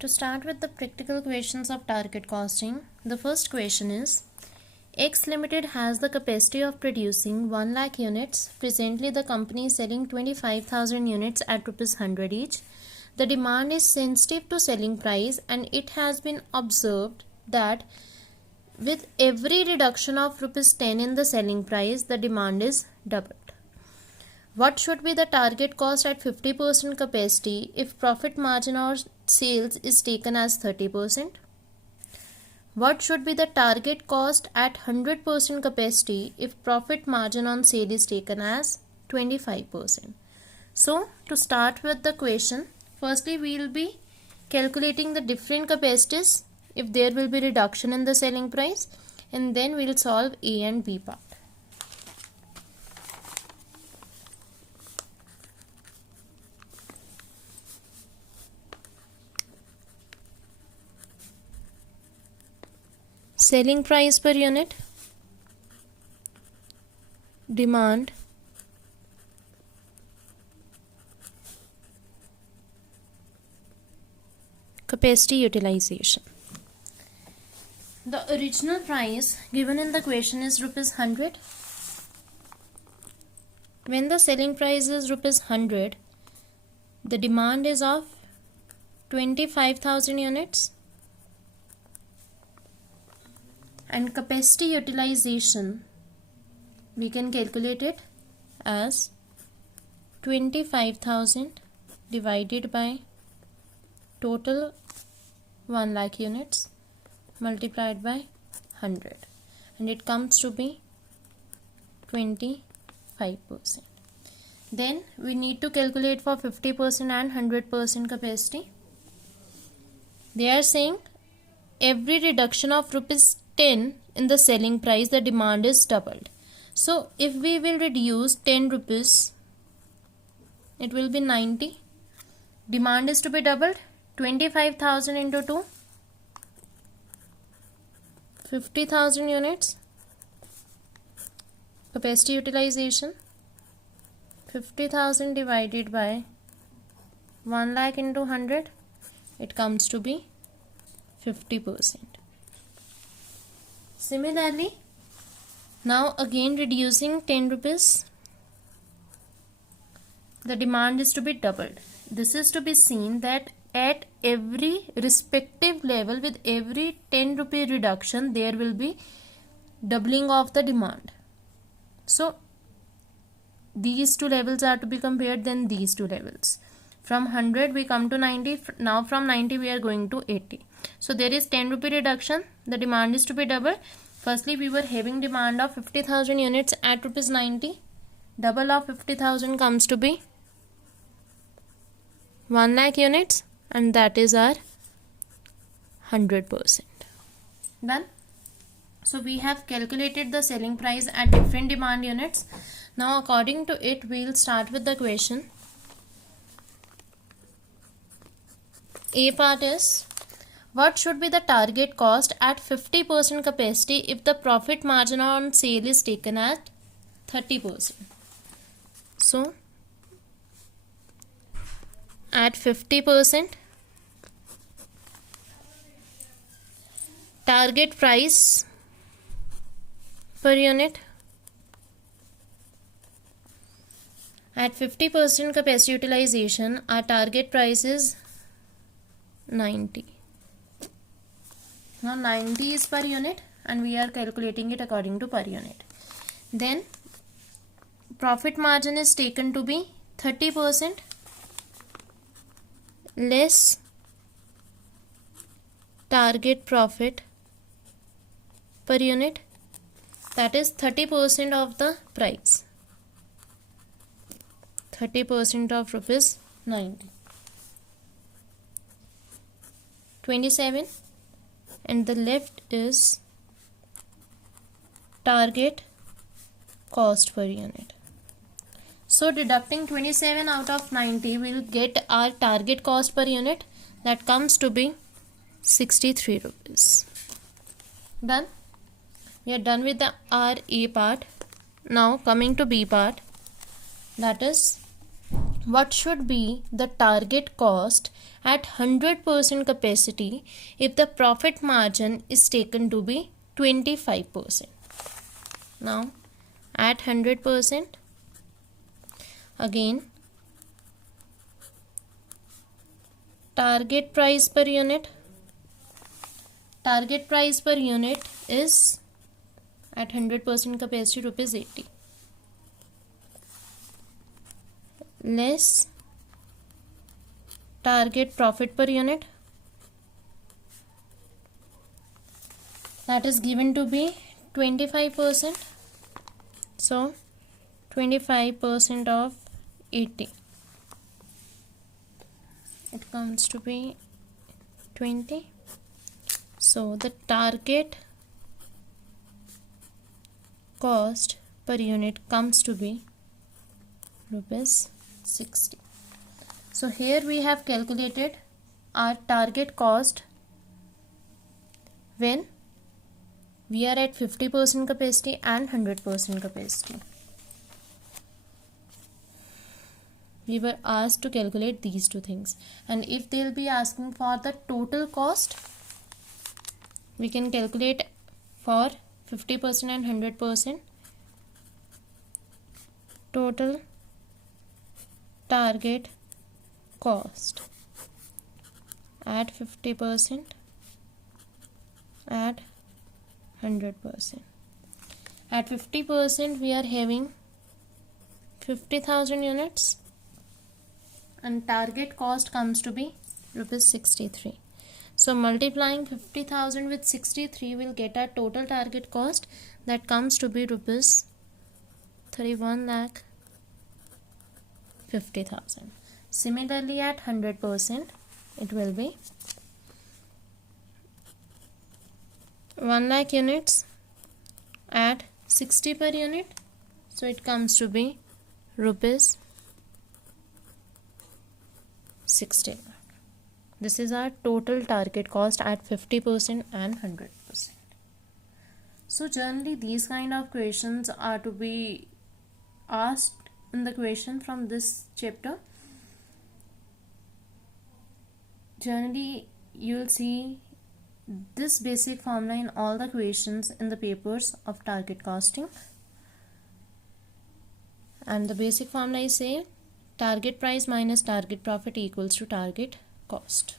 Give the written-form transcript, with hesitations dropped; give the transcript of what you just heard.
To start with the practical questions of target costing, the first question is X Limited has the capacity of producing 1 lakh units. Presently, the company is selling 25,000 units at ₹100 each. The demand is sensitive to selling price, and it has been observed that with every reduction of ₹10 in the selling price, the demand is doubled. What should be the target cost at 50% capacity if profit margin or sales is taken as 30%? What should be the target cost at 100% capacity if profit margin on sale is taken as 25%? So, to start with the question, firstly we will be calculating the different capacities if there will be reduction in the selling price, and then we will solve A and B part. Selling price per unit, demand, capacity utilization. The original price given in the question is ₹100. When the selling price is ₹100, the demand is of 25,000 units. And capacity utilization, we can calculate it as 25,000 divided by total 1 lakh units multiplied by 100, and it comes to be 25%. Then we need to calculate for 50% and 100% capacity. They are saying every reduction of ₹10 in the selling price, the demand is doubled. So if we will reduce 10 rupees, it will be 90. Demand is to be doubled. 25,000 into 2, 50,000 units. Capacity utilization, 50,000 divided by 1 lakh into 100, it comes to be 50%. Similarly, now again reducing 10 rupees, the demand is to be doubled. This is to be seen that at every respective level, with every 10 rupee reduction, there will be doubling of the demand. So these two levels are to be compared, then these two levels. From 100 we come to 90. Now from 90 we are going to 80. So there is 10 rupee reduction. The demand is to be doubled. Firstly, we were having demand of 50,000 units at ₹90. Double of 50,000 comes to be 1 lakh units, and that is our 100%. Done. So we have calculated the selling price at different demand units. Now according to it, we will start with the question. A part is, what should be the target cost at 50% capacity if the profit margin on sale is taken at 30%? So at 50%, target price per unit, at 50% capacity utilization, our target price is 90. Now 90 is per unit, and we are calculating it according to per unit. Then profit margin is taken to be 30% less target profit per unit, that is 30% of the price, 30% of ₹90. 27, and the left is target cost per unit. So deducting 27 out of 90, we will get our target cost per unit, that comes to be 63 rupees. Done. We are done with our A part. Now coming to B part, that is, what should be the target cost at 100% capacity if the profit margin is taken to be 25%. Now at 100%, again target price per unit is at 100% capacity rupees 80 less target profit per unit, that is given to be 25%. So 25% of 80, it comes to be 20. So the target cost per unit comes to be rupees 60. So here we have calculated our target cost when we are at 50% capacity and 100% capacity. We were asked to calculate these two things, and if they will be asking for the total cost, we can calculate for 50% and 100% total target cost at 50% at 100%. At 50% we are having 50,000 units and target cost comes to be rupees 63. So multiplying 50,000 with 63 will get our total target cost, that comes to be rupees 31,50,000. Similarly at 100% it will be 1 lakh units at 60 per unit, so it comes to be rupees 60 lakh. This is our total target cost at 50% and 100%. So generally these kind of questions are to be asked in the question from this chapter. Generally you will see this basic formula in all the questions in the papers of target costing, and the basic formula is say target price minus target profit equals to target cost.